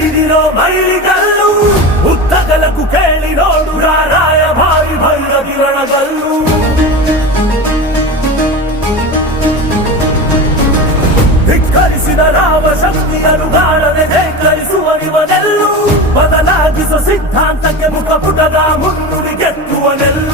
ಹಿಡಿದಿರೋ ಮೈಲಿಗಲ್ಲು ಉದ್ದಗಲಕ್ಕೂ ಕೇಳಿ ನೋಡು ರಾರಾಯ ಭಾರಿ ಭೈರಗಿರಣಗಲ್ಲು ಧಿಕ್ಕರಿಸಿದ ರಾಮ ಶಕ್ತಿಯನ್ನು ಗಾಳದೆ ಧಿಕ್ಕರಿಸುವನಿವನೆಲ್ಲು ಬದಲಾಗಿಸೋ ಸಿದ್ಧಾಂತಕ್ಕೆ ಮುಖಪುಟದ ಮುನ್ನುಡಿ ಗೆತ್ತುವನೆಲ್ಲು